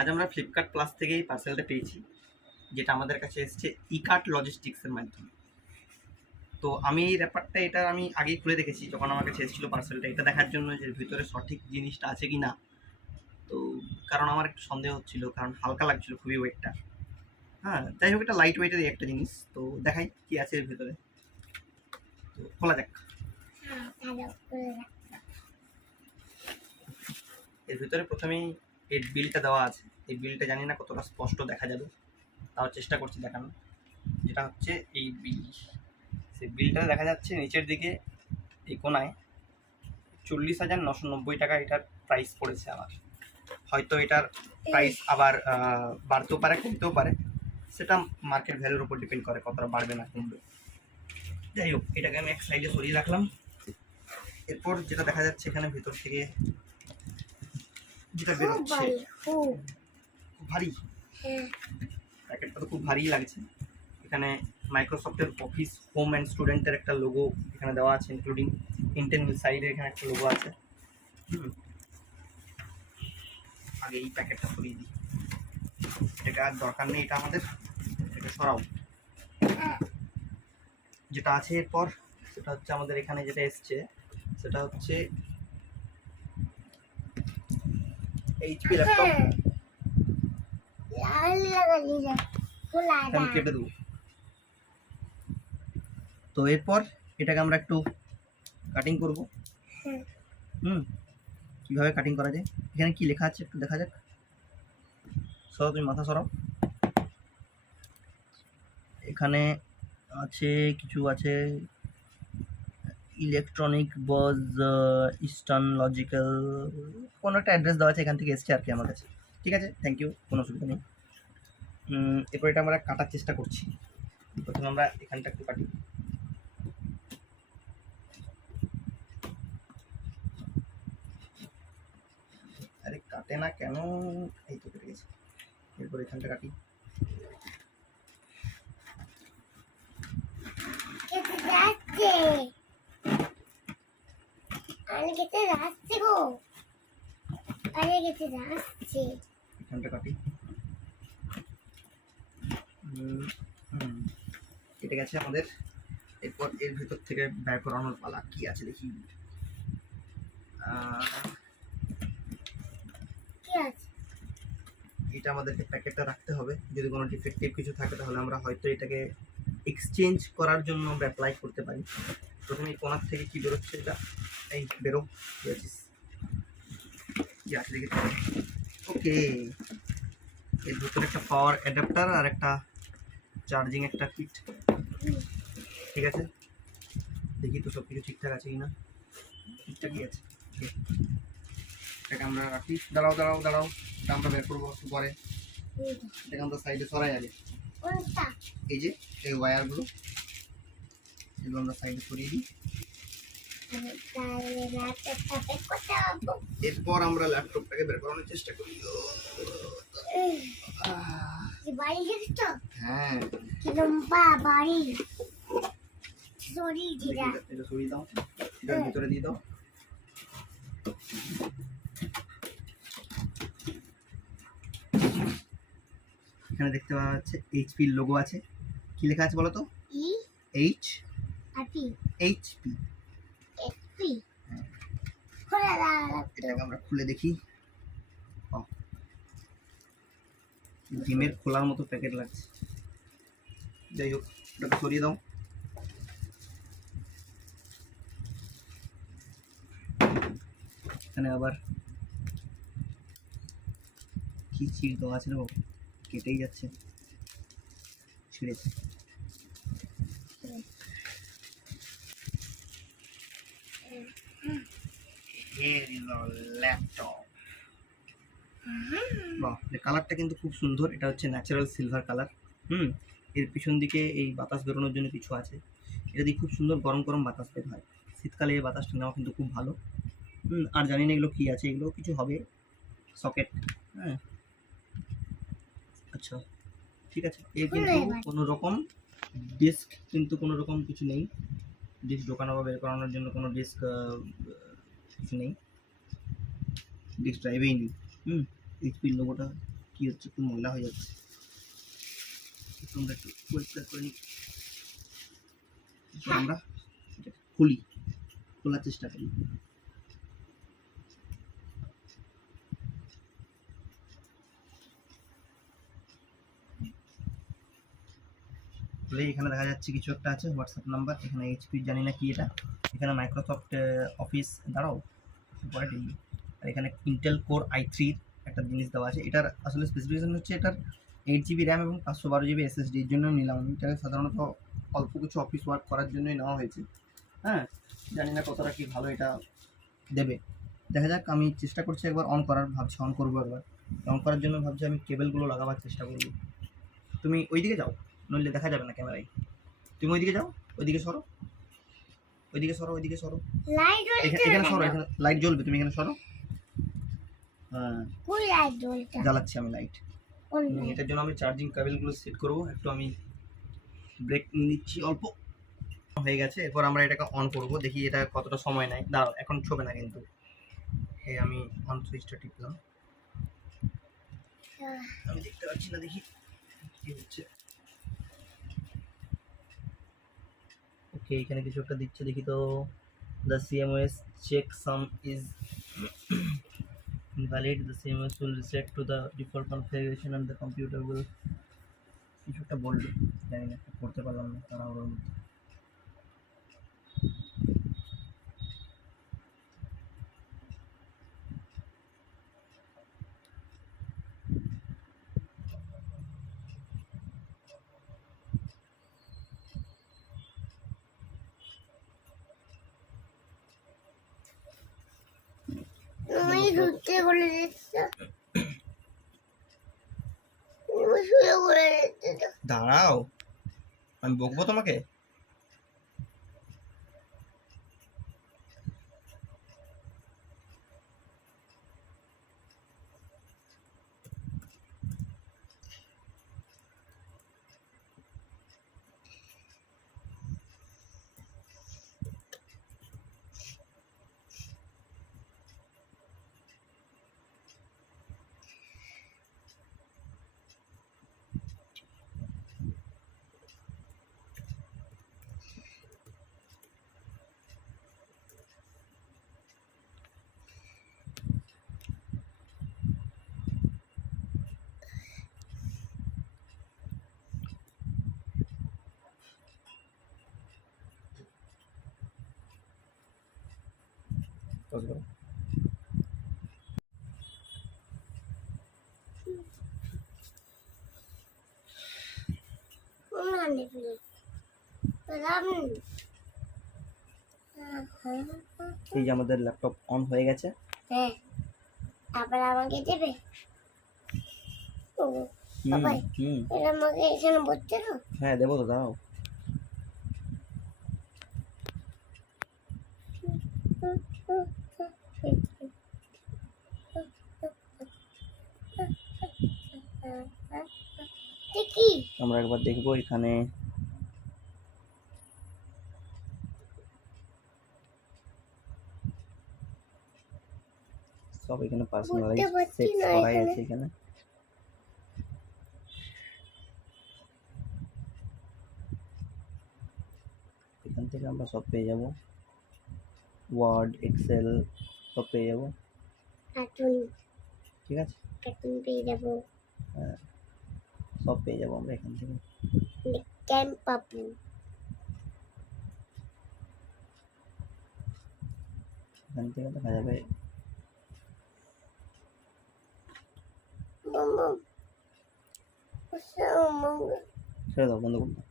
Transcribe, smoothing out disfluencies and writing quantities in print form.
আজ আমরা Flipkart plus থেকেই পার্সেলটা পেয়েছি, যেটা আমাদের কাছে এসছে ইকার্ট লজিস্টিক্সের মাধ্যমে। তো আমি এই ব্যাপারটা এটা আমি আগেই খুলে দেখেছি যখন আমার কাছে এসেছিলো পার্সেলটা, এটা দেখার জন্য যে ভিতরে সঠিক জিনিসটা আছে কি না। তো কারণ আমার একটু সন্দেহ হচ্ছিল, কারণ হালকা লাগছিল খুবই ওয়েটটা। হ্যাঁ, যাই হোক, এটা লাইট ওয়েটের একটা জিনিস। তো দেখাই কি আছে এর ভিতরে, তো খোলা যাক। এর ভিতরে প্রথমেই এর বিলটা দেওয়া আছে। এই বিলটা জানি না কতটা স্পষ্ট দেখা যাবে, তাও চেষ্টা করছি দেখানো। যেটা হচ্ছে এই বিল, সেই বিলটা দেখা যাচ্ছে নিচের দিকে এই কোনায় 40,990 টাকা এটার প্রাইস পড়েছে আমার। হয়তো এটার প্রাইস আবার বাড়তেও পারে কমতেও পারে, সেটা মার্কেট ভ্যালুর উপর ডিপেন্ড করে কতটা বাড়বে না কমবে। যাই হোক, এটাকে আমি এক সাইডে সরিয়ে রাখলাম। এরপর যেটা দেখা যাচ্ছে এখানে ভিতর থেকে যেটা বেরোচ্ছে খুব ভারী, প্যাকেটটা তো খুব ভারী লাগছে। এখানে মাইক্রোসফটের অফিস হোম অ্যান্ড স্টুডেন্টের একটা লোগো এখানে দেওয়া আছে, ইনক্লুডিং ইন্টেল সাইডে এখানে একটা লোগো আছে। আগে এই প্যাকেটটা সরিয়ে দিই, এটা আর দরকার নেই, এটা আমাদের, এটা সরাও। যেটা আছে এরপর সেটা হচ্ছে আমাদের এখানে যেটা এসছে সেটা হচ্ছে এইচপি ল্যাপটপ। আমি কেটে দেবো। তো এরপর এটাকে আমরা একটু কাটিং করব। কিভাবে কাটিং করা যায়, এখানে কি লেখা আছে একটু দেখা যাক। সরাও, তুমি মাথা সরাও। এখানে আছে কিছু আছে, ইলেকট্রনিক বজ ইস্টার্ন লজিক্যাল, কোনো একটা অ্যাড্রেস দেওয়া আছে, এখান থেকে এসছে আর কি আমার কাছে। ঠিক আছে, থ্যাংক ইউ, কোনো অসুবিধা নেই। এরপর এটা আমরা কাটার চেষ্টা করছি। প্রথমে আমরা এখানটা একটু কাটি। আরে কাটে না কেন, এই তো কেটে গেছে। এরপর এখানটা কাটি। এখানটা কাটি। কেটে গেছে আমাদের। এরপর এর ভিতর থেকে বের করানোর পালা, কি আছে দেখি। এটা আমাদেরকে প্যাকেটটা রাখতে হবে, যদি কোনো ডিফেক্টিভ কিছু থাকে তাহলে আমরা হয়তো এটাকে এক্সচেঞ্জ করার জন্য আমরা অ্যাপ্লাই করতে পারি। প্রথমে এই কোনার থেকে কি বেরোচ্ছে, এটা এই বেরো, কি আছে দেখি। ওকে, এর ভিতরে একটা পাওয়ার অ্যাডাপ্টার আর একটা চার্জিং একটা কিট। ঠিক আছে, দেখি তো সব কিছু ঠিকঠাক আছে কিনা। ঠিকঠাকই আছে। এটাকে আমরা রাখি। দাঁড়াও দাঁড়াও দাঁড়াও, এটা আমরা বের করবো একটু পরে। এটাকে আমরা সাইডে সরাই আগে। এই যে এই ওয়্যারগুলো, এগুলো আমরা সাইডে সরিয়ে দিই। এরপর আমরা ল্যাপটপটাকে বের করানোর চেষ্টা করি। হ্যাঁ, এটা সরিয়ে দাও, এটার ভিতরে দিয়ে দাও। এখানে দেখতে পাওয়া যাচ্ছে এইচপি লোগো আছে। কি লেখা আছে বলো তো? এইচপি। এটাকে আমরা খুলে দেখি। ডিমের খোলার মতো প্যাকেট লাগছে। যাই হোক, ওটাকে সরিয়ে দাও। এখানে আবার কি চিড় দেওয়া আছে, কেটেই যাচ্ছে, ছিঁড়েছে। ল্যাপটপ, বাহ, কালারটা কিন্তু খুব সুন্দর। এটা হচ্ছে ন্যাচারাল সিলভার কালার। এর পিছন দিকে এই বাতাস বেরোনোর জন্য কিছু আছে। এটা দিয়ে খুব সুন্দর গরম গরম বাতাস বের হয়। শীতকালে এই বাতাসটা নেওয়া কিন্তু খুব ভালো। আর জানি না এগুলো কী আছে, এগুলো কিছু হবে, সকেট। হ্যাঁ, আচ্ছা ঠিক আছে। এর কিন্তু কোনো রকম ডিস্ক, কিন্তু কোনো রকম কিছু নেই। ডিস্ক ঢোকানো বা বের করানোর জন্য কোনো ডিস্ক কিছু নেই, ডিস্ক ড্রাইভেই নেই। এইচপির লোগোটা কি হচ্ছে, একটু ময়লা হয়ে যাচ্ছে, তোমরা একটু পরিষ্কার করে নিই। আমরা খোলার চেষ্টা করি। এখানে দেখা যাচ্ছে কিছু একটা আছে, হোয়াটসঅ্যাপ নাম্বার, এখানে এইচপি জানি না কি এটা, এখানে মাইক্রোসফট অফিস, দাঁড়াও পরে দিই। আর এখানে ইন্টেল কোর i3 একটা জিনিস দেওয়া আছে। এটার আসলে স্পেসিফিকেশন হচ্ছে এটার 8 GB র্যাম এবং 512 GB SSD। এর জন্য নিলাম আমি। এটা সাধারণত অল্প কিছু অফিস ওয়ার্ক করার জন্যই নেওয়া হয়েছে। হ্যাঁ, জানি না কতটা কি ভালো এটা দেবে, দেখা যাক। আমি চেষ্টা করছি একবার অন করার, ভাবছি অন করবো একবার। অন করার জন্য ভাবছি আমি কেবেলগুলো লাগাবার চেষ্টা করবো। তুমি ওইদিকে যাও, নইলে দেখা যাবে না ক্যামেরায়। তুমি ওইদিকে যাও, ওইদিকে সরো, ওইদিকে সরো, ওইদিকে সরো, এখানে সরো, এখানে লাইট জ্বলবে, তুমি এখানে সরো। হ্যাঁ, জ্বালাচ্ছি আমি লাইট। এটার জন্য আমি চার্জিং কেবলগুলো সেট করবো। একটু আমি ব্রেক নিয়ে নিচ্ছি অল্প। হয়ে গেছে, এরপর আমরা এটাকে অন করব, দেখি এটা কতটা সময় নেয়। দাঁড়াও, এখন ছবে না কিন্তু। এই আমি অন সুইচটা টিপলাম, আমি দেখতে পাচ্ছি না, দেখি কি হচ্ছে। ওকে, এখানে কিছু একটা দিচ্ছে, দেখি তো। The CMOS checksum is invalid. The CMOS will reset to the default configuration and the computer will কিছু একটা বললো, জানি না, করতে পারলাম না তারা ওর মধ্যে। দাঁড়াও, আমি বকবো তোমাকে। এই যে আমাদের ল্যাপটপ অন হয়ে গেছে। হ্যাঁ, আবার আমাকে দেবে? এটা আমাকে এখানে বসতে দাও। হ্যাঁ, দেবো তো, দাও। আমরা একবার দেখবো এখানে। সব এখানে পার্সোনালাইজ সেট করাই আছে এখানে। এখান থেকে আমরা সব পেয়ে যাব, ওয়ার্ড, এক্সেল সব পেয়ে যাব। ঠিক আছে, পেয়ে যাব। হ্যাঁ, সব পেয়ে যাবো আমরা এখান থেকে। এখান থেকে দেখা যাবে। ছেড়ে দাও, বন্ধ করো।